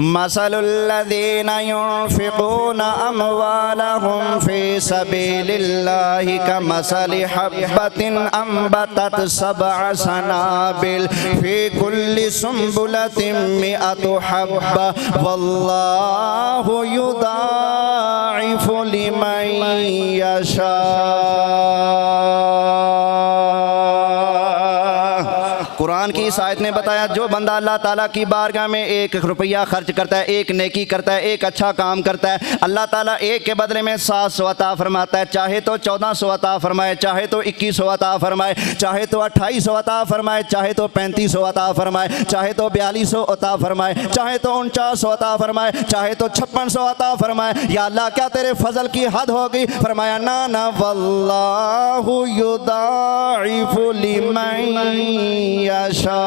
मसलुल्लज़ीना युनफ़िक़ूना अमवालहुम फ़ी सबीलिल्लाहि कमसलि हब्बतिन अंबतत सबअ सनाबिल फ़ी कुल्लि सुंबुलतिन मिअतु हब्बा वल्लाहु युदाइफ़ु लिमन यशा। कुरान की इस आयत ने बताया जो बंदा अल्लाह ताला की बारगाह में 1 रुपया खर्च करता है, एक नेकी करता है, एक अच्छा काम करता है, अल्लाह ताला एक के बदले में 700 अता फरमाता है। चाहे तो 1400 अता फरमाए, चाहे तो 2100 अता फरमाए, चाहे तो 2800 अता फरमाए, चाहे तो 3500 अता फरमाए, चाहे तो 4200 अता फरमाए, चाहे तो 4900 अता फरमाए, चाहे तो 5600 अता फरमाए। या अल्लाह क्या तेरे फजल की हद हो गई? फरमाया ना ना, वल्लाहु युदाइफु लिमन यशा।